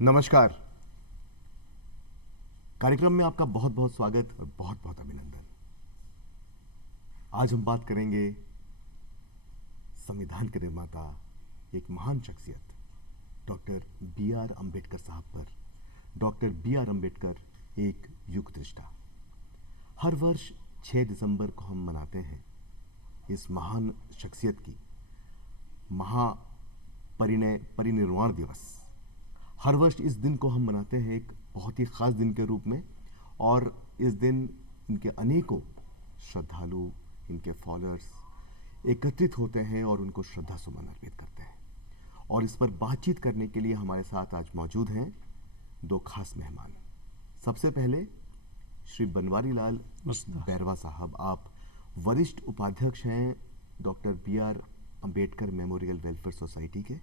नमस्कार। कार्यक्रम में आपका बहुत बहुत स्वागत और बहुत बहुत अभिनंदन। आज हम बात करेंगे संविधान के निर्माता, एक महान शख्सियत डॉक्टर बी आर अम्बेडकर साहब पर। डॉक्टर बी आर अम्बेडकर एक युग दृष्टा। हर वर्ष 6 दिसंबर को हम मनाते हैं इस महान शख्सियत की परिनिर्वाण दिवस। हर वर्ष इस दिन को हम मनाते हैं एक बहुत ही ख़ास दिन के रूप में, और इस दिन इनके अनेकों श्रद्धालु, इनके फॉलोअर्स एकत्रित होते हैं और उनको श्रद्धा सुमन अर्पित करते हैं। और इस पर बातचीत करने के लिए हमारे साथ आज मौजूद हैं दो खास मेहमान। सबसे पहले श्री बनवारी लाल बैरवा साहब, आप वरिष्ठ उपाध्यक्ष हैं doctor B R Ambedkar memorial welfare society के,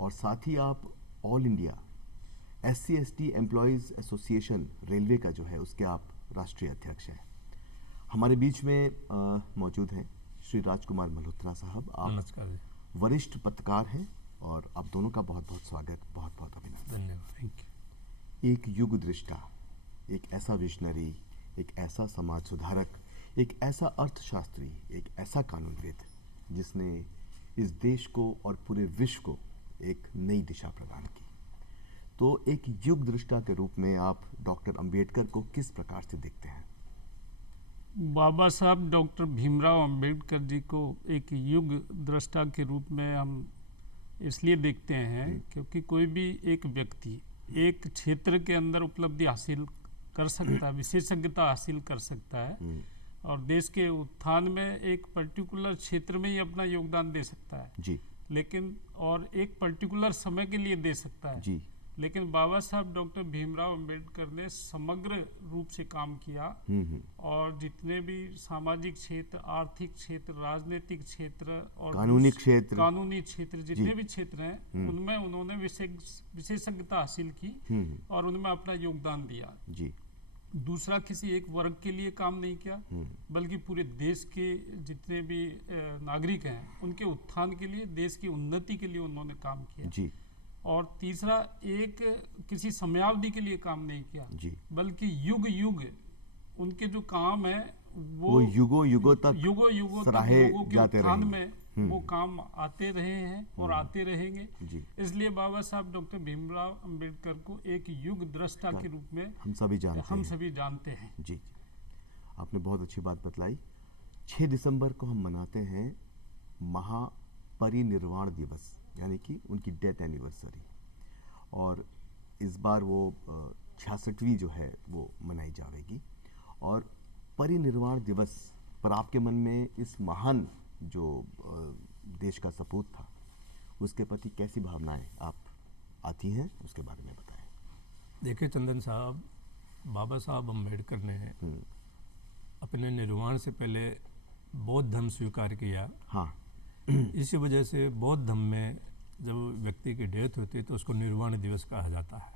और साथ ही आप all India SC/ST employees association railway का जो है उसके आप राष्ट्रीय अध्यक्ष हैं। हमारे बीच में मौजूद हैं श्री राजकुमार मल्होत्रा साहब, आप वरिष्ठ पत्रकार हैं, और आप दोनों का बहुत बहुत स्वागत, बहुत बहुत अभिनंदन। धन्यवाद। Thank you. एक युग दृष्टा, एक ऐसा विजनरी, एक ऐसा समाज सुधारक, एक ऐसा अर्थशास्त्री, एक ऐसा कानूनविद जिसने इस देश को और पूरे विश्व को एक नई दिशा प्रदान की। तो एक युग दृष्टा के रूप में आप डॉक्टर अंबेडकर को किस प्रकार से देखते हैं? बाबा साहब डॉक्टर भीमराव अंबेडकर जी को एक युग दृष्टा के रूप में हम इसलिए देखते हैं क्योंकि कोई भी एक व्यक्ति एक क्षेत्र के अंदर उपलब्धि हासिल कर सकता है, विशेषज्ञता हासिल कर सकता है, और देश के उत्थान में एक पर्टिकुलर क्षेत्र में ही अपना योगदान दे सकता है जी। लेकिन और एक पर्टिकुलर समय के लिए दे सकता है जी। लेकिन बाबा साहब डॉक्टर भीमराव अंबेडकर ने समग्र रूप से काम किया, और जितने भी सामाजिक क्षेत्र, आर्थिक क्षेत्र, राजनीतिक क्षेत्र और कानूनी क्षेत्र जितने भी क्षेत्र हैं उनमें उन्होंने विशेषज्ञता हासिल की और उनमें अपना योगदान दिया जी। दूसरा, किसी एक वर्ग के लिए काम नहीं किया, बल्कि पूरे देश के जितने भी नागरिक हैं उनके उत्थान के लिए, देश की उन्नति के लिए उन्होंने काम किया जी। और तीसरा, एक किसी समयावधि के लिए काम नहीं किया जी, बल्कि युग युग उनके जो काम है वो युगों तक लोगों के उत्थान में वो काम आते रहे हैं और आते रहेंगे जी। इसलिए बाबा साहब डॉक्टर भीमराव अंबेडकर को एक युग दृष्टा के रूप में हम सभी जानते हैं जी। आपने बहुत अच्छी बात बतलाई। 6 दिसंबर को हम मनाते हैं महापरिनिर्वाण दिवस, यानी कि उनकी डेथ एनिवर्सरी, और इस बार वो 66वीं जो है वो मनाई जाएगी। और परिनिर्वाण दिवस पर आपके मन में इस महान जो देश का सपूत था उसके प्रति कैसी भावनाएं आप आती हैं, उसके बारे में बताएं। देखिए चंदन साहब, बाबा साहब अम्बेडकर ने अपने निर्वाण से पहले बौद्ध धर्म स्वीकार किया। हाँ। इसी वजह से बौद्ध धर्म में जब व्यक्ति की डेथ होती है तो उसको निर्वाण दिवस कहा जाता है।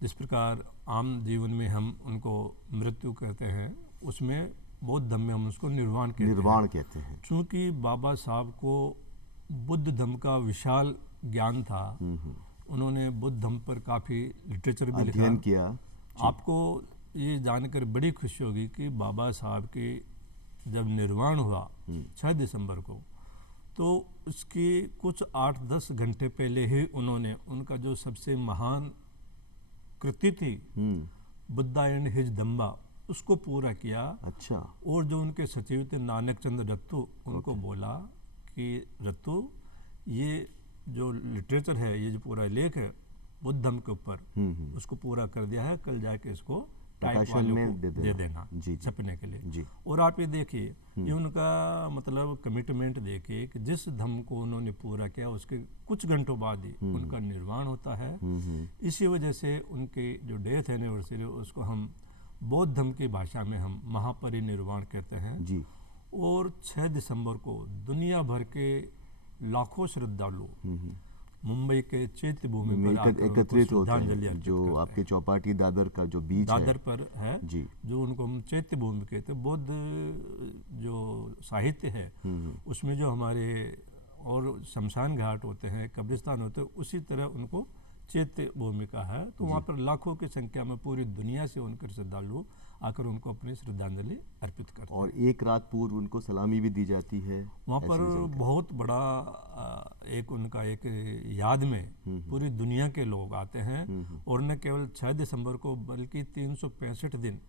जिस प्रकार आम जीवन में हम उनको मृत्यु कहते हैं, उसमें बौद्ध धर्म में हम उसको निर्वाण कहते हैं। चूँकि बाबा साहब को बुद्ध धर्म का विशाल ज्ञान था, उन्होंने बुद्ध धर्म पर काफ़ी लिटरेचर भी अध्ययन किया। आपको ये जानकर बड़ी खुशी होगी कि बाबा साहब के जब निर्वाण हुआ 6 दिसंबर को, तो उसके कुछ 8-10 घंटे पहले ही उन्होंने उनका जो सबसे महान कृति थी बुद्धा एंड हिज धम्मा, उसको पूरा किया। अच्छा। और जो उनके सचिव थे नानक चंद रत्तू, उनको बोला कि रत्तू, ये जो लिटरेचर है, ये जो पूरा लेख है बुद्ध धर्म के ऊपर, उसको पूरा कर दिया है, कल जाके इसको टाइप वालों को दे देना छपने के लिए जी। और आप ये देखिए, ये उनका मतलब कमिटमेंट देखिए कि जिस धर्म को उन्होंने पूरा किया उसके कुछ घंटों बाद ही उनका निर्वाण होता है। इसी वजह से उनकी जो डेथ एनिवर्सरी उसको हम बौद्ध धर्म की भाषा में हम महापरिनिर्वाण कहते हैं जी। और 6 दिसंबर को दुनिया भर के लाखों श्रद्धालु मुंबई के चैत्य भूमि पर एकत्रित होते हैं, जो आपके चौपाटी दादर का जो बीच दादर पर है जी, जो उनको हम चैत्य भूमि कहते हैं। बौद्ध जो साहित्य है उसमें जो हमारे और शमशान घाट होते हैं, कब्रिस्तान होते हैं, उसी तरह उनको चैत्य भूमिका है, तो वहाँ पर लाखों की संख्या में पूरी दुनिया से उनके श्रद्धालु आकर उनको अपनी श्रद्धांजलि अर्पित करते हैं। और एक रात पूर्व उनको सलामी भी दी जाती है। वहाँ पर बहुत बड़ा एक उनका एक याद में पूरी दुनिया के लोग आते हैं और न केवल 6 दिसंबर को बल्कि 365 दिन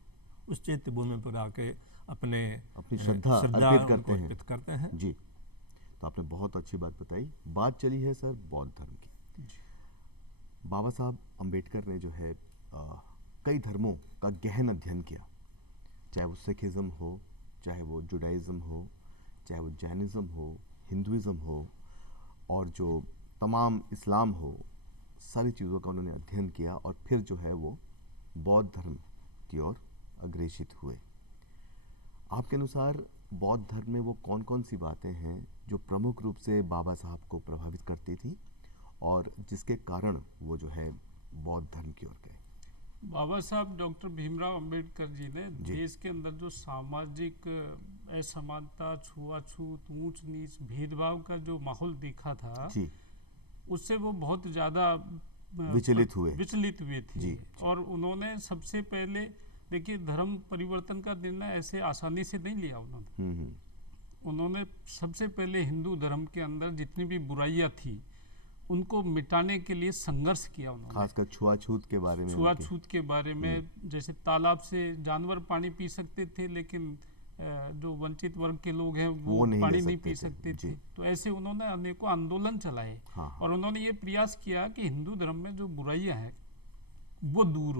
उस चैत्य भूमि पर आके अपनी श्रद्धा अर्पित करते हैं जी। तो आपने बहुत अच्छी बात बताई। बात चली है सर बौद्ध धर्म की। बाबा साहब अम्बेडकर ने जो है कई धर्मों का गहन अध्ययन किया, चाहे वो सिखिज्म हो, चाहे वो जुडाइज्म हो, चाहे वो जैनिज्म हो, हिंदुइज्म हो और जो तमाम इस्लाम हो, सारी चीज़ों का उन्होंने अध्ययन किया और फिर जो है वो बौद्ध धर्म की ओर अग्रेसित हुए। आपके अनुसार बौद्ध धर्म में वो कौन कौन सी बातें हैं जो प्रमुख रूप से बाबा साहब को प्रभावित करती थी और जिसके कारण वो जो है बौद्ध धर्म की ओर गए? बाबा साहब डॉक्टर भीमराव अंबेडकर जी ने देश के अंदर जो सामाजिक असमानता, छुआछूत, ऊंच नीच, भेदभाव का जो माहौल देखा था जी, उससे वो बहुत ज़्यादा विचलित हुए थे जी। और उन्होंने सबसे पहले देखिए धर्म परिवर्तन का निर्णय ऐसे आसानी से नहीं लिया उन्होंने सबसे पहले हिंदू धर्म के अंदर जितनी भी बुराइयां थी उनको मिटाने के लिए संघर्ष किया उन्होंने। खासकर छुआछूत के बारे में जैसे तालाब से जानवर पानी पी सकते थे लेकिन जो वंचित वर्ग के लोग हैं वो पानी नहीं पी सकते थे। तो ऐसे उन्होंने अनेकों आंदोलन चलाए और उन्होंने ये प्रयास किया कि हिंदू धर्म में जो बुराइयां हैं वो दूर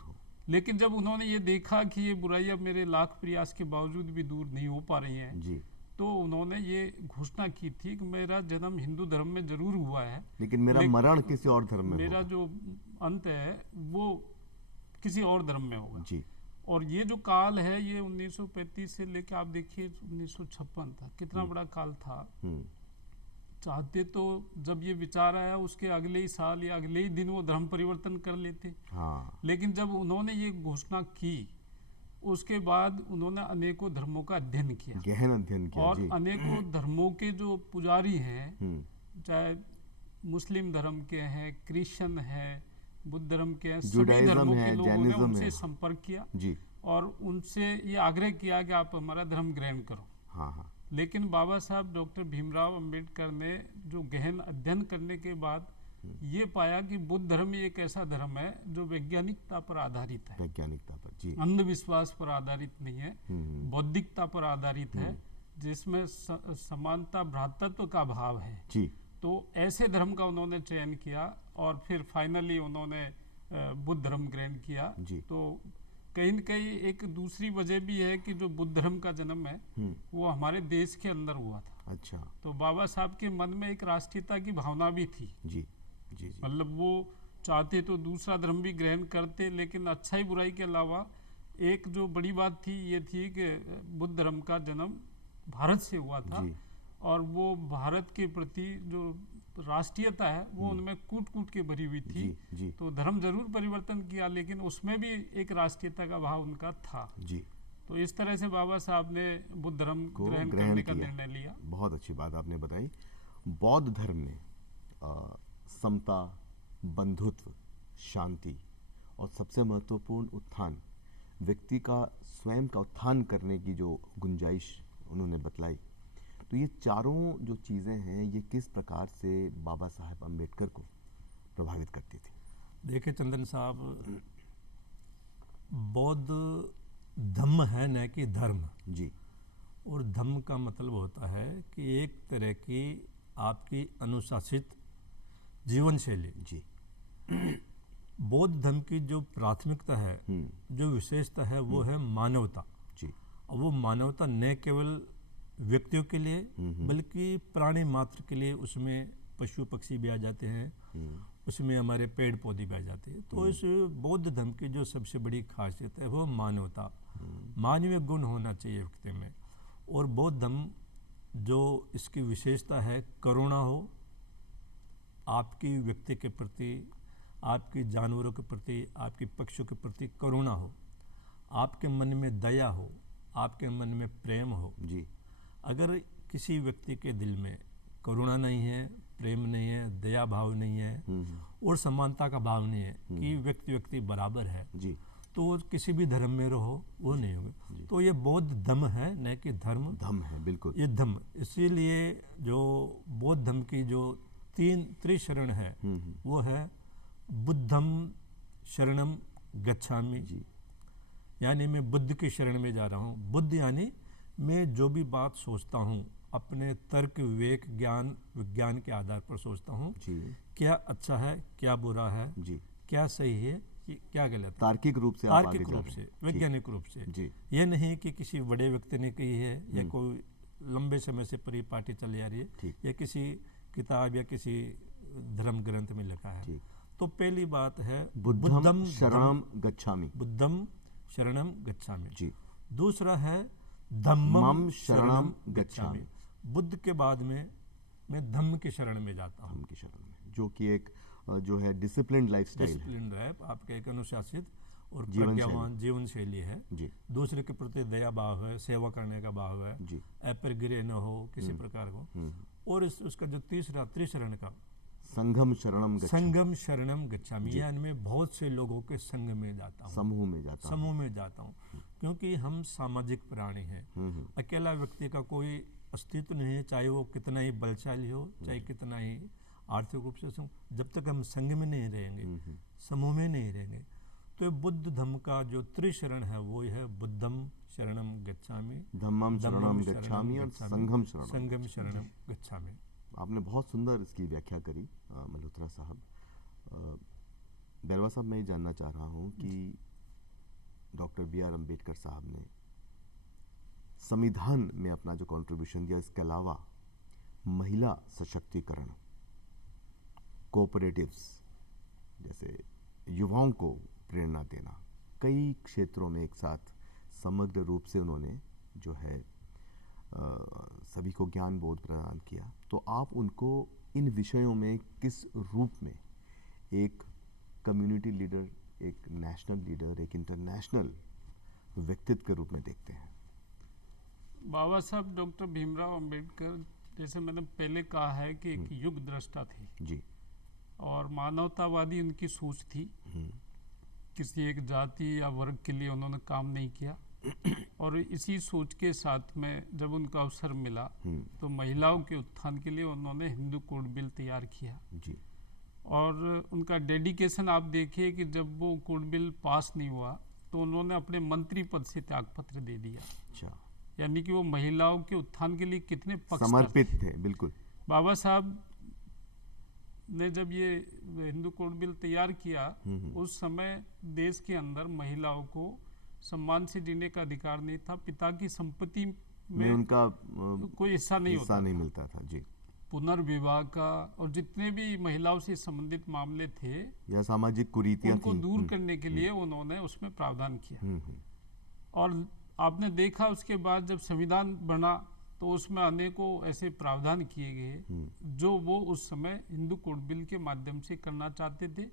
हो। लेकिन जब उन्होंने ये देखा कि ये बुराइयां मेरे लाख प्रयास के बावजूद भी दूर नहीं हो पा रही हैं जी, तो उन्होंने ये घोषणा की थी कि मेरा जन्म हिंदू धर्म में जरूर हुआ है लेकिन मेरा मरण किसी और धर्म में, मेरा जो अंत है वो किसी और धर्म में होगा जी। और ये जो काल है ये 1935 से लेकर आप देखिए 1956 था, कितना बड़ा काल था। चाहते तो जब ये विचार आया उसके अगले ही साल या अगले ही दिन वो धर्म परिवर्तन कर लेते लेकिन जब उन्होंने ये घोषणा की उसके बाद उन्होंने अनेकों धर्मों का अध्ययन किया, गहन अध्ययन किया और अनेकों धर्मों के जो पुजारी हैं, चाहे मुस्लिम धर्म के हैं, क्रिश्चियन हैं, बुद्ध धर्म के हैं, सभी धर्मों के लोगों ने उनसे संपर्क किया जी। और उनसे ये आग्रह किया कि आप हमारा धर्म ग्रहण करो। लेकिन बाबा साहब डॉक्टर भीमराव अंबेडकर ने जो गहन अध्ययन करने के बाद ये पाया कि बुद्ध धर्म ही एक ऐसा धर्म है जो वैज्ञानिकता पर आधारित है, जी। अंधविश्वास पर आधारित नहीं है, बौद्धिकता पर आधारित है, जिसमें समानता भ्रातृत्व का भाव है जी। तो ऐसे धर्म का उन्होंने चयन किया और फिर फाइनली उन्होंने बुद्ध धर्म ग्रहण किया जी। तो कहीं न कहीं एक दूसरी वजह भी है कि जो बुद्ध धर्म का जन्म है वो हमारे देश के अंदर हुआ था। अच्छा। तो बाबा साहब के मन में एक राष्ट्रीयता की भावना भी थी जी। मतलब वो चाहते तो दूसरा धर्म भी ग्रहण करते, लेकिन अच्छाई बुराई के अलावा एक जो बड़ी बात थी ये थी कि बुद्ध धर्म का जन्म भारत से हुआ था और वो भारत के प्रति जो राष्ट्रीयता है वो उनमें कूट के भरी हुई थी जी। तो धर्म जरूर परिवर्तन किया लेकिन उसमें भी एक राष्ट्रीयता का भाव उनका था जी। तो इस तरह से बाबा साहब ने बुद्ध धर्म को ग्रहण करने का निर्णय लिया। बहुत अच्छी बात आपने बताई। बौद्ध धर्म में समता, बंधुत्व, शांति और सबसे महत्वपूर्ण उत्थान, व्यक्ति का स्वयं का उत्थान करने की जो गुंजाइश उन्होंने बतलाई, तो ये चारों जो चीज़ें हैं ये किस प्रकार से बाबा साहब अम्बेडकर को प्रभावित करती थी? देखिए चंदन साहब, बौद्ध धम्म है न कि धर्म जी। और धम्म का मतलब होता है कि एक तरह की आपकी अनुशासित जीवन शैली जी। बौद्ध धर्म की जो प्राथमिकता है, जो विशेषता है वो है मानवता जी। और वो मानवता न केवल व्यक्तियों के लिए बल्कि प्राणी मात्र के लिए, उसमें पशु पक्षी भी आ जाते हैं, उसमें हमारे पेड़ पौधे भी आ जाते हैं। तो इस बौद्ध धर्म की जो सबसे बड़ी खासियत है वो मानवता, मानवीय गुण होना चाहिए व्यक्ति में। और बौद्ध धर्म जो इसकी विशेषता है, करुणा हो, आपकी व्यक्ति के प्रति, आपकी जानवरों के प्रति, आपकी पक्षियों के प्रति करुणा हो, आपके मन में दया हो, आपके मन में प्रेम हो जी। अगर किसी व्यक्ति के दिल में करुणा नहीं है, प्रेम नहीं है, दया भाव नहीं है और समानता का भाव नहीं है कि व्यक्ति व्यक्ति बराबर है जी, तो वो किसी भी धर्म में रहो वो नहीं होगा। तो ये बौद्ध धम्म है, न कि धर्म। धम्म है, बिल्कुल। ये धम्म, इसीलिए जो बौद्ध धम्म की जो 3 त्रिशरण है वो है बुद्धम शरणम गच्छामि जी, यानी मैं बुद्ध की शरण में जा रहा हूँ। बुद्ध यानी मैं जो भी बात सोचता हूँ अपने तर्क विवेक ज्ञान विज्ञान के आधार पर सोचता हूँ जी, क्या अच्छा है क्या बुरा है जी, क्या सही है क्या गलत है, तार्किक रूप से, तार्किक रूप से, वैज्ञानिक रूप से जी। ये नहीं कि किसी बड़े व्यक्ति ने कही है या कोई लंबे समय से परिपाटी चली आ रही है या किसी किताब या किसी धर्म ग्रंथ में लिखा है। तो पहली बात है बुद्धम शरणम गच्छामि, बुद्धम शरणम गच्छामि जी। दूसरा है धम्मम शरणम गच्छामि, बुद्ध के बाद में मैं धम्म की शरण में जाता हूँ। धम्म की शरण में, जो कि एक जो है डिसिप्लिन्ड लाइफस्टाइल है, डिसिप्लिन है, आपका एक अनुशासित और प्रज्ञावान जीवन शैली है जी। दूसरे के प्रति दया भाव है, सेवा करने का भाव है जी, अपरिग्रह न हो किसी प्रकार को। और उसका जो तीसरा त्रिशरण का संगम शरणम गच्छामि, संगम शरणम गच्छामि, यानी मैं बहुत से लोगों के संग में जाता हूँ, समूह में जाता हूँ, समूह में जाता हूँ, क्योंकि हम सामाजिक प्राणी हैं। अकेला व्यक्ति का कोई अस्तित्व नहीं है, चाहे वो कितना ही बलशाली हो, चाहे कितना ही आर्थिक रूप से, जब तक हम संग में नहीं रहेंगे, समूह में नहीं रहेंगे। तो बुद्ध धम्म का जो त्रिशरण है वो है बुद्धम शरणम गच्छामि, धम्मम शरणम गच्छामि और संगम शरणम गच्छामि। आपने बहुत सुंदर इसकी व्याख्या करी मल्होत्रा साहब। बैरवा साहब, मैं ये जानना चाह रहा हूँ कि डॉक्टर B.R. अम्बेडकर साहब ने संविधान में अपना जो कंट्रीब्यूशन दिया, इसके अलावा महिला सशक्तिकरण, कोऑपरेटिव्स, जैसे युवाओं को प्रेरणा देना, कई क्षेत्रों में एक साथ समग्र रूप से उन्होंने जो है सभी को ज्ञान बोध प्रदान किया। तो आप उनको इन विषयों में किस रूप में एक कम्युनिटी लीडर, एक नेशनल लीडर, एक इंटरनेशनल व्यक्तित्व के रूप में देखते हैं? बाबा साहब डॉक्टर भीमराव अंबेडकर, जैसे मैंने पहले कहा है कि एक युग दृष्टा थे जी, और मानवतावादी उनकी सोच थी। किसी एक जाति या वर्ग के लिए उन्होंने काम नहीं किया और इसी सोच के साथ में जब उनका अवसर मिला तो महिलाओं के उत्थान के लिए उन्होंने हिंदू कोड बिल तैयार किया जी। और उनका डेडिकेशन आप देखिए कि जब वो कोड बिल पास नहीं हुआ तो उन्होंने अपने मंत्री पद से त्यागपत्र दे दिया। अच्छा, यानी कि वो महिलाओं के उत्थान के लिए कितने समर्पित थे। बिल्कुल। बाबा साहब ने जब ये हिंदू कोड बिल तैयार किया उस समय देश के अंदर महिलाओं को सम्मान से जीने का अधिकार नहीं था। पिता की संपत्ति में उनका कोई हिस्सा नहीं मिलता था जी। पुनर्विवाह का और जितने भी महिलाओं से संबंधित मामले थे या सामाजिक कुरीतियां उनको दूर करने के लिए उन्होंने उसमें प्रावधान किया। और आपने देखा उसके बाद जब संविधान बना तो उसमें अनेकों ऐसे प्रावधान किए गए जो वो उस समय हिंदू कोड बिल के माध्यम से करना चाहते थे।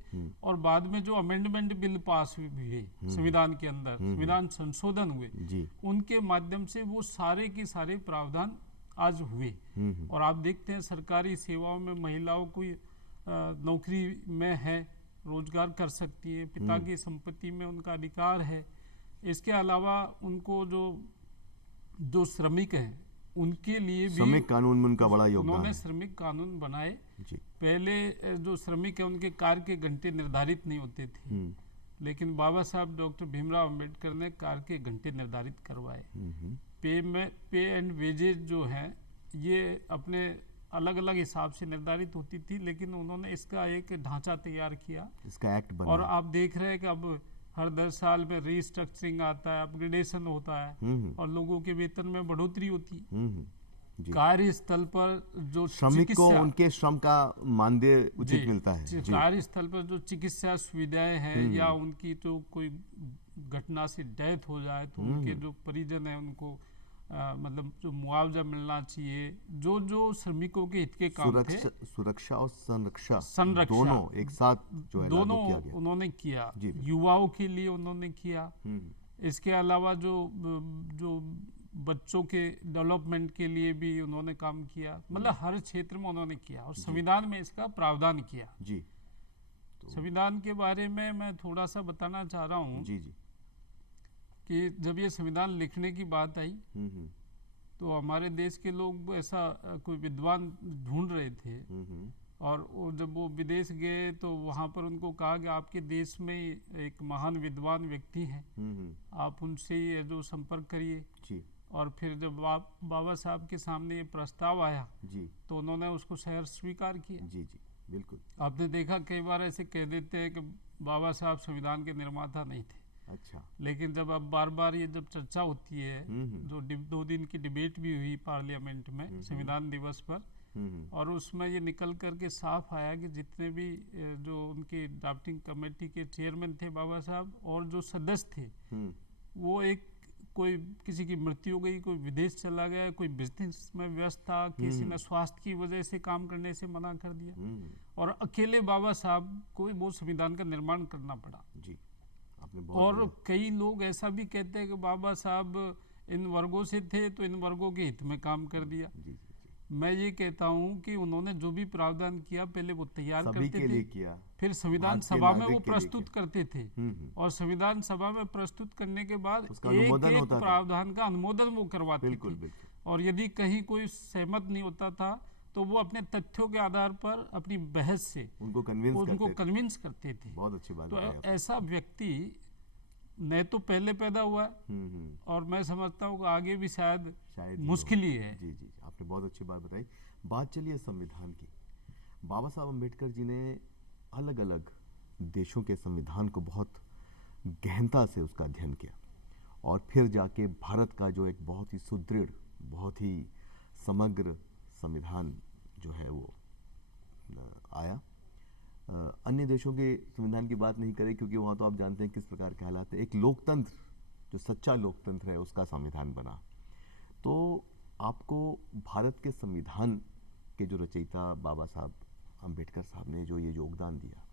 और बाद में जो अमेंडमेंट बिल पास हुए संविधान के अंदर, संविधान संशोधन हुए, उनके माध्यम से वो सारे के सारे प्रावधान आज हुए। और आप देखते हैं सरकारी सेवाओं में महिलाओं को नौकरी में है, रोजगार कर सकती है, पिता की संपत्ति में उनका अधिकार है। इसके अलावा उनको जो श्रमिक हैं उनके लिए भी श्रमिक कानून में उनका बड़ा योगदान। उन्होंने श्रमिक कानून बनाए जी। पहले जो श्रमिक है उनके कार्य के घंटे निर्धारित नहीं होते थे, लेकिन बाबा साहब डॉक्टर भीमराव अंबेडकर ने कार्य के घंटे निर्धारित करवाए। पे एंड वेजेज जो है ये अपने अलग अलग हिसाब से निर्धारित होती थी, लेकिन उन्होंने इसका एक ढांचा तैयार किया, इसका एक्ट बना। और आप देख रहे हैं कि अब हर 10 साल में रीस्ट्रक्चरिंग आता है, अपग्रेडेशन होता है और लोगों के वेतन में बढ़ोतरी होती है। कार्यस्थल पर जो श्रमिक को उनके श्रम का मानदेय उचित मिलता है। कार्यस्थल पर जो चिकित्सा सुविधाएं हैं या उनकी तो कोई घटना से डेथ हो जाए तो उनके जो परिजन है उनको मतलब जो मुआवजा मिलना चाहिए, जो श्रमिकों के हित के काम थे। सुरक्षा और संरक्षा दोनों एक साथ जो है दोनों उन्होंने किया। युवाओं के लिए उन्होंने किया। इसके अलावा जो बच्चों के डेवलपमेंट के लिए भी उन्होंने काम किया, मतलब हर क्षेत्र में उन्होंने किया और संविधान में इसका प्रावधान किया जी। संविधान के बारे में मैं थोड़ा सा बताना चाह रहा हूँ जी जी। कि जब ये संविधान लिखने की बात आई तो हमारे देश के लोग ऐसा कोई विद्वान ढूंढ रहे थे और जब वो विदेश गए तो वहाँ पर उनको कहा कि आपके देश में एक महान विद्वान व्यक्ति हैं, आप उनसे ये जो संपर्क करिए। और फिर जब बाबा साहब के सामने ये प्रस्ताव आया जी, तो उन्होंने उसको सहर्ष स्वीकार किया। जी जी बिल्कुल। आपने देखा कई बार ऐसे कह देते हैं कि बाबा साहब संविधान के निर्माता नहीं थे। अच्छा। लेकिन जब अब बार बार ये जब चर्चा होती है, जो 2 दिन की डिबेट भी हुई पार्लियामेंट में संविधान दिवस पर, और उसमें ये निकल करके साफ आया कि जितने भी जो उनके ड्राफ्टिंग कमेटी के चेयरमैन थे बाबा साहब और जो सदस्य थे, वो एक कोई किसी की मृत्यु हो गई, कोई विदेश चला गया, कोई बिजनेस में व्यस्त था, किसी ने स्वास्थ्य की वजह से काम करने से मना कर दिया और अकेले बाबा साहब को वो संविधान का निर्माण करना पड़ा। जी, और कई लोग ऐसा भी कहते हैं कि बाबा साहब इन वर्गों से थे तो इन वर्गों के हित में काम कर दिया। जी, मैं ये कहता हूँ कि उन्होंने जो भी प्रावधान किया पहले वो तैयार सभी करते के थे, लिए किया, फिर संविधान सभा में वो प्रस्तुत करते थे और संविधान सभा में प्रस्तुत करने के बाद एक एक प्रावधान का अनुमोदन वो करवाते थे। और यदि कहीं कोई सहमत नहीं होता था तो वो अपने तथ्यों के आधार पर अपनी बहस से उनको कन्विंस करते थे। बहुत अच्छी बात। तो ऐसा व्यक्ति न तो पहले पैदा हुआ और मैं समझता हूँ आगे भी शायद मुश्किल ही है। जी जी, आपने बहुत अच्छी बात बताई। बात चलिए संविधान की। बाबा साहब अम्बेडकर जी ने अलग अलग देशों के संविधान को बहुत गहनता से उसका अध्ययन किया और फिर जाके भारत का जो एक बहुत ही सुदृढ़, बहुत ही समग्र संविधान जो है वो आया। अन्य देशों के संविधान की बात नहीं करें क्योंकि वहाँ तो आप जानते हैं किस प्रकार के हालात हैं। एक लोकतंत्र, जो सच्चा लोकतंत्र है, उसका संविधान बना। तो आपको भारत के संविधान के जो रचयिता बाबा साहब अम्बेडकर साहब ने जो ये योगदान दिया,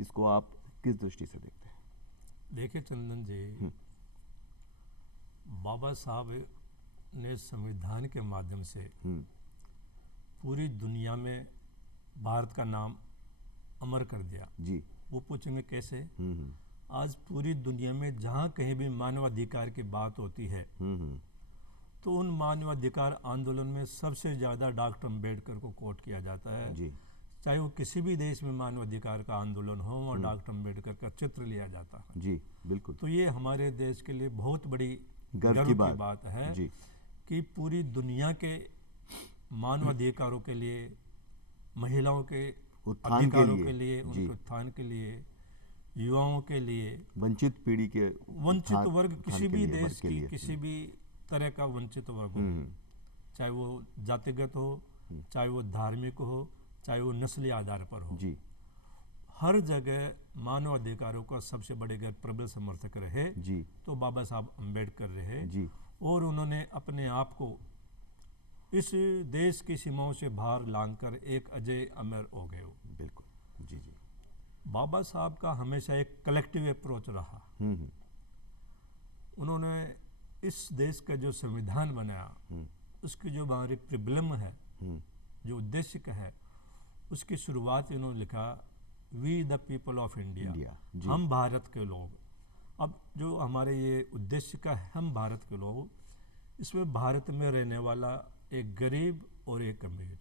इसको आप किस दृष्टि से देखते हैं? देखिए चंदन जी, बाबा साहब ने संविधान के माध्यम से पूरी दुनिया में भारत का नाम अमर कर दिया। जी। वो पूछेंगे कैसे? आज पूरी दुनिया में जहाँ कहीं भी मानवाधिकार की बात होती है तो उन मानवाधिकार आंदोलन में सबसे ज़्यादा डॉक्टर अम्बेडकर को कोट किया जाता है। जी। चाहे वो किसी भी देश में मानवाधिकार का आंदोलन हो और डॉक्टर अम्बेडकर का चित्र लिया जाता है। जी बिल्कुल। तो ये हमारे देश के लिए बहुत बड़ी गर्व की बात है जी। कि पूरी दुनिया के मानवाधिकारों के लिए, महिलाओं के अधिकारों के लिए, उनके उत्थान के लिए, युवाओं के लिए, वंचित पीढ़ी के, वंचित वर्ग, किसी भी देश की किसी भी तरह का वंचित वर्ग हो, चाहे वो जातिगत हो, चाहे वो धार्मिक हो, चाहे वो नस्ली आधार पर हो, जी, हर जगह मानवाधिकारों का सबसे बड़े अगर प्रबल समर्थक रहे जी तो बाबा साहब अम्बेडकर रहे जी। और उन्होंने अपने आप को इस देश की सीमाओं से बाहर लांघकर एक अजय अमर हो गए। बिल्कुल। जी जी। बाबा साहब का हमेशा एक कलेक्टिव अप्रोच रहा। उन्होंने इस देश का जो संविधान बनाया, उसकी जो हमारी प्रॉब्लम है, जो उद्देश्य का है, उसकी शुरुआत इन्होंने लिखा, we the people of India, हम भारत के लोग। अब जो हमारे ये उद्देश्य का है, हम भारत के लोग, इसमें भारत में रहने वाला एक गरीब और एक अमीर,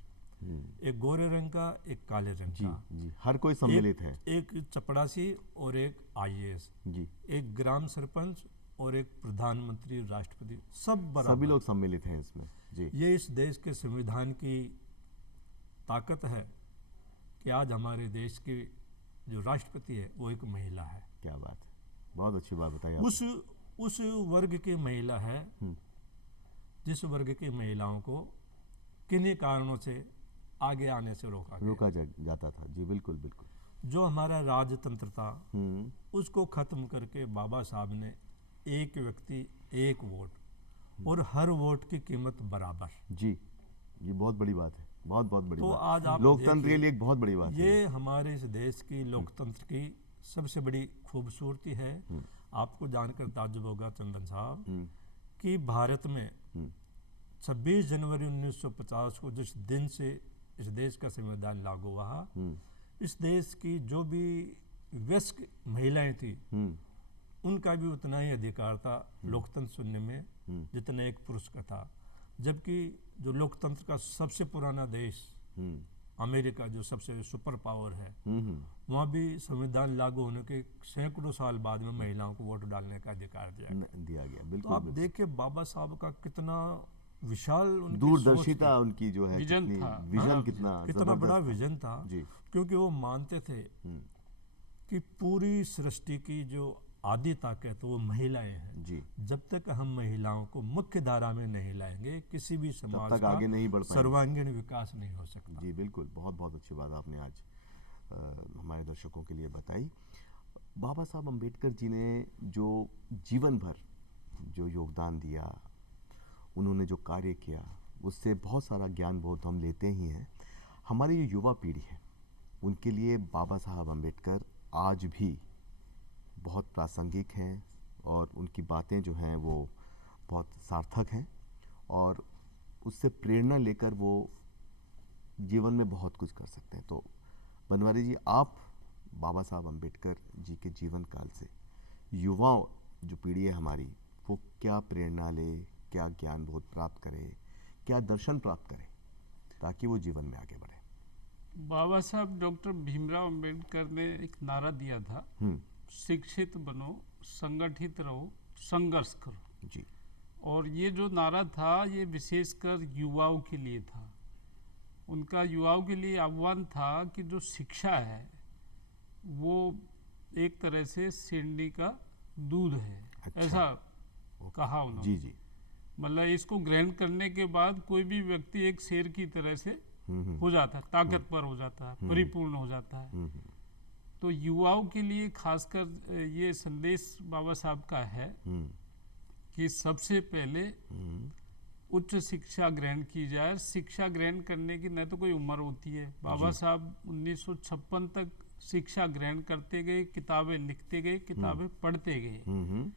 एक गोरे रंग का, एक काले रंग का, जी, हर कोई सम्मिलित है। एक चपड़ासी और एक IAS, जी, एक ग्राम सरपंच और एक प्रधानमंत्री, राष्ट्रपति, सब बराबर, सभी लोग सम्मिलित हैं इसमें। जी। ये इस देश के संविधान की ताकत है कि आज हमारे देश की जो राष्ट्रपति है वो एक महिला है। क्या बात है, बहुत अच्छी बात बताई उस वर्ग की महिला है जिस वर्ग की महिलाओं को किन्हीं कारणों से आगे आने से रोका जाता था। जी बिल्कुल बिल्कुल। जो हमारा राजतंत्र था उसको खत्म करके बाबा साहब ने एक व्यक्ति एक वोट और हर वोट की कीमत बराबर। जी, ये बहुत बड़ी बात है, बहुत बहुत बड़ी तो बात। आज आप लोकतंत्र के लिए एक बहुत बड़ी बात है। ये हमारे इस देश की लोकतंत्र की सबसे बड़ी खूबसूरती है। आपको जानकर ताज्जुब होगा चंदन साहब कि भारत में 26 जनवरी 1950 को जिस दिन से इस देश का संविधान लागू हुआ, इस देश की जो भी वयस्क महिलाएं थी उनका भी उतना ही अधिकार था लोकतंत्र सुनने में जितना एक पुरुष का था। जबकि जो लोकतंत्र का सबसे पुराना देश अमेरिका, जो सबसे सुपर पावर है, वहाँ भी संविधान लागू होने के सैकड़ों साल बाद में महिलाओं को वोट डालने का अधिकार दिया गया। बिल्कुल, तो आप देखिए बाबा साहब का कितना विशाल दूरदर्शिता, उनकी जो है विजन था, विजन कितना बड़ा विजन था। क्योंकि वो मानते थे कि पूरी सृष्टि की जो आदि ताकत वो महिलाएं हैं जी। जब तक हम महिलाओं को मुख्य धारा में नहीं लाएंगे किसी भी समाज तक आगे नहीं बढ़ पाएंगे, सर्वांगीण विकास नहीं हो सकता। जी बिल्कुल, बहुत बहुत अच्छी बात आपने आज हमारे दर्शकों के लिए बताई। बाबा साहब अम्बेडकर जी ने जो जीवन भर जो योगदान दिया, उन्होंने जो कार्य किया, उससे बहुत सारा ज्ञान बहुत हम लेते ही हैं। हमारी जो युवा पीढ़ी है उनके लिए बाबा साहब अम्बेडकर आज भी बहुत प्रासंगिक हैं और उनकी बातें जो हैं वो बहुत सार्थक हैं और उससे प्रेरणा लेकर वो जीवन में बहुत कुछ कर सकते हैं। तो बनवारी जी, आप बाबा साहब अम्बेडकर जी के जीवन काल से युवाओं जो पीढ़ी है हमारी, वो क्या प्रेरणा ले, क्या ज्ञान बहुत प्राप्त करे, क्या दर्शन प्राप्त करे ताकि वो जीवन में आगे बढ़े? बाबा साहब डॉक्टर भीमराव अंबेडकर ने एक नारा दिया था, शिक्षित बनो, संगठित रहो, संघर्ष करो जी। और ये जो नारा था ये विशेषकर युवाओं के लिए था। उनका युवाओं के लिए आह्वान था कि जो शिक्षा है वो एक तरह से सिंडी का दूध है। अच्छा। ऐसा कहा उन्होंने। जी जी। मतलब इसको ग्रहण करने के बाद कोई भी व्यक्ति एक शेर की तरह से हो जाता है, ताकतवर हो जाता है, परिपूर्ण हो जाता है। तो युवाओं के लिए खासकर ये संदेश बाबा साहब का है कि सबसे पहले उच्च शिक्षा ग्रहण की जाए। शिक्षा ग्रहण करने की न तो कोई उम्र होती है। बाबा साहब 1956 तक शिक्षा ग्रहण करते गए, किताबें लिखते गए, किताबें पढ़ते गए।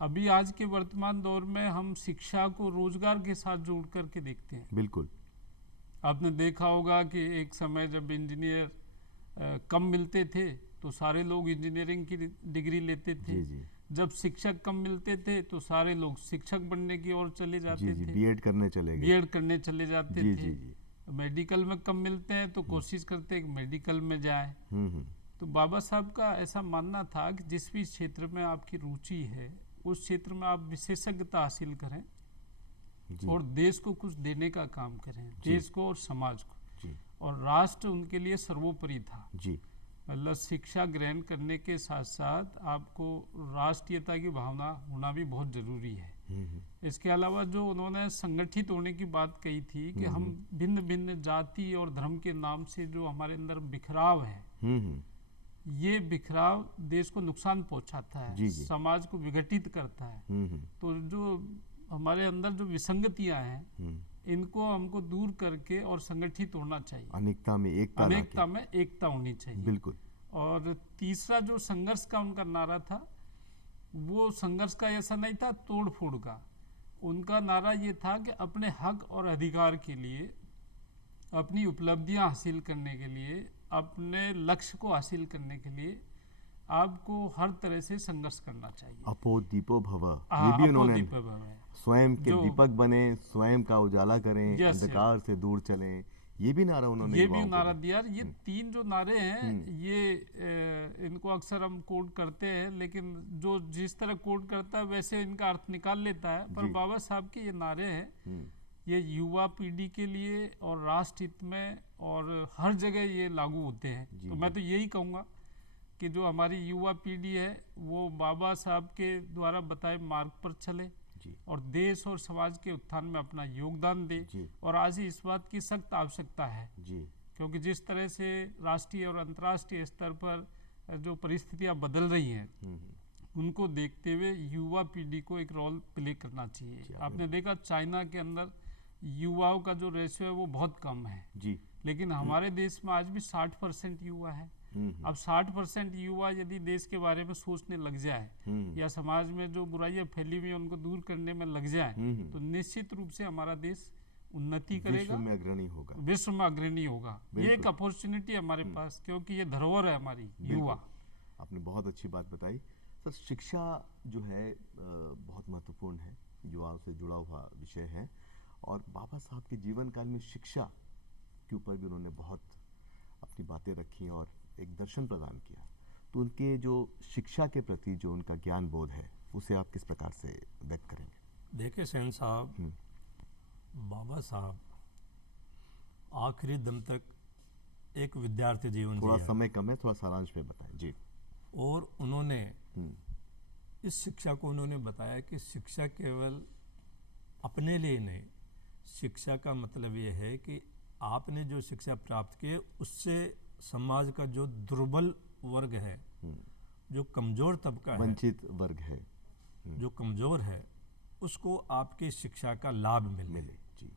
अभी आज के वर्तमान दौर में हम शिक्षा को रोजगार के साथ जोड़ करके देखते हैं। बिल्कुल। आपने देखा होगा कि एक समय जब इंजीनियर कम मिलते थे तो सारे लोग इंजीनियरिंग की डिग्री लेते थे। जी। जब शिक्षक कम मिलते थे तो सारे लोग शिक्षक बनने की ओर चले जाते थे। बीएड करने चले जाते थे। मेडिकल में कम मिलते हैं तो कोशिश करते हैं कि मेडिकल में जाए। तो बाबा साहब का ऐसा मानना था कि जिस भी क्षेत्र में आपकी रुचि है उस क्षेत्र में आप विशेषज्ञता हासिल करें और देश को कुछ देने का काम करें, देश को और समाज को। और राष्ट्र उनके लिए सर्वोपरि था जी। मतलब शिक्षा ग्रहण करने के साथ साथ आपको राष्ट्रीयता की भावना होना भी बहुत जरूरी है। इसके अलावा जो उन्होंने संगठित होने की बात कही थी कि हम भिन्न भिन्न जाति और धर्म के नाम से जो हमारे अंदर बिखराव है, ये बिखराव देश को नुकसान पहुंचाता है, समाज को विघटित करता है। तो जो हमारे अंदर जो विसंगतियां हैं इनको हमको दूर करके और संगठित होना चाहिए। अनेकता में एकता होनी चाहिए। बिल्कुल। और तीसरा जो संघर्ष का उनका नारा था, वो संघर्ष का ऐसा नहीं था तोड़ फोड़ का। उनका नारा ये था कि अपने हक और अधिकार के लिए, अपनी उपलब्धियां हासिल करने के लिए, अपने लक्ष्य को हासिल करने के लिए आपको हर तरह से संघर्ष करना चाहिए। अपो दीपो भव, ये भी उन्होंने स्वयं के दीपक बने, स्वयं का उजाला करें, अंधकार से दूर चलें, ये भी नारा उन्होंने दिया। ये तीन जो नारे हैं ये इनको अक्सर हम कोड करते हैं, लेकिन जो जिस तरह कोड करता है वैसे इनका अर्थ निकाल लेता है। पर बाबा साहब के ये नारे हैं, ये युवा पीढ़ी के लिए और राष्ट्र हित में और हर जगह ये लागू होते हैं। तो मैं तो यही कहूँगा कि जो हमारी युवा पीढ़ी है वो बाबा साहब के द्वारा बताए मार्ग पर चले और देश और समाज के उत्थान में अपना योगदान दे। और आज ही इस बात की सख्त आवश्यकता है क्योंकि जिस तरह से राष्ट्रीय और अंतर्राष्ट्रीय स्तर पर जो परिस्थितियां बदल रही हैं उनको देखते हुए युवा पीढ़ी को एक रोल प्ले करना चाहिए। आपने देखा चाइना के अंदर युवाओं का जो रेशियो है वो बहुत कम है, लेकिन हमारे देश में आज भी 60% युवा है। अब 60% युवा यदि देश के बारे में सोचने लग जाए या समाज में जो बुराइयां फैली हुई हैं उनको दूर करने में लग जाए तो निश्चित रूप से हमारा देश उन्नति करेगा, विश्व में अग्रणी होगा, विश्व में अग्रणी होगा। ये एक अपॉर्चुनिटी है हमारे पास, क्योंकि ये धरोहर है हमारी युवा। आपने बहुत अच्छी बात बताई सर। शिक्षा जो है बहुत महत्वपूर्ण है, युवाओं से जुड़ा हुआ विषय है, और बाबा साहब के जीवन काल में शिक्षा के ऊपर भी उन्होंने बहुत अपनी बातें रखी और एक दर्शन प्रदान किया। तो उनके जो शिक्षा के प्रति जो उनका ज्ञान बोध है उसे आप किस प्रकार से व्यक्त करेंगे? देखिए सेन साहब, बाबा साहब आखिरी दम तक एक विद्यार्थी जीवन थोड़ा जिया। समय कम है, थोड़ा सारांश में बताएं जी। और उन्होंने इस शिक्षा को उन्होंने बताया कि शिक्षा केवल अपने लिए नहीं, शिक्षा का मतलब ये है कि आपने जो शिक्षा प्राप्त की उससे समाज का जो दुर्बल वर्ग है, जो कमजोर तबका है, वंचित वर्ग है, जो कमजोर है, उसको आपकी शिक्षा का लाभ मिले जी।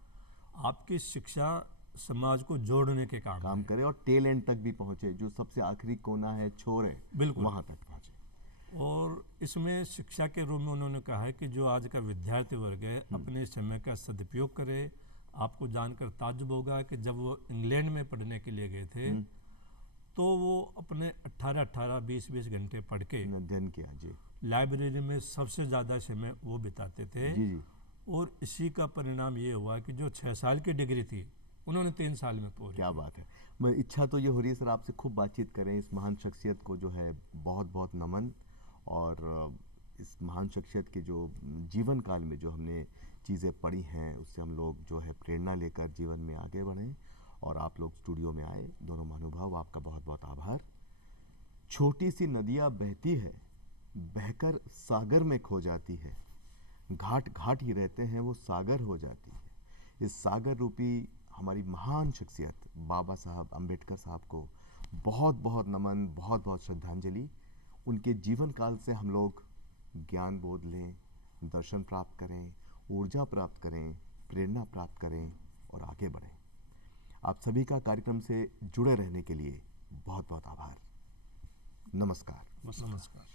आपकी शिक्षा समाज को जोड़ने के काम करे और टेल एंड तक भी पहुंचे, जो सबसे आखिरी कोना है, छोर है, बिल्कुल वहां तक पहुंचे। और इसमें शिक्षा के रूप में उन्होंने कहा है कि जो आज का विद्यार्थी वर्ग है अपने समय का सदुपयोग करे। आपको जानकर ताज्जुब होगा कि जब वो इंग्लैंड में पढ़ने के लिए गए थे तो वो अपने 18-18, 20-20 घंटे पढ़ के अध्ययन किया जी। लाइब्रेरी में सबसे ज़्यादा समय वो बिताते थे जी जी। और इसी का परिणाम ये हुआ कि जो 6 साल की डिग्री थी उन्होंने 3 साल में पूरी। क्या बात है। मैं इच्छा तो ये हो रही है सर आपसे खूब बातचीत करें। इस महान शख्सियत को जो है बहुत बहुत नमन, और इस महान शख्सियत के जो जीवन काल में जो हमने चीज़ें पढ़ी हैं उससे हम लोग जो है प्रेरणा लेकर जीवन में आगे बढ़ें। और आप लोग स्टूडियो में आए, दोनों महानुभाव, आपका बहुत बहुत आभार। छोटी सी नदियाँ बहती है, बहकर सागर में खो जाती है, घाट घाट ही रहते हैं वो सागर हो जाती है। इस सागर रूपी हमारी महान शख्सियत बाबा साहब अम्बेडकर साहब को बहुत बहुत नमन, बहुत बहुत श्रद्धांजलि। उनके जीवन काल से हम लोग ज्ञान बोध लें, दर्शन प्राप्त करें, ऊर्जा प्राप्त करें, प्रेरणा प्राप्त करें और आगे बढ़ें। आप सभी का कार्यक्रम से जुड़े रहने के लिए बहुत बहुत आभार। नमस्कार। नमस्कार।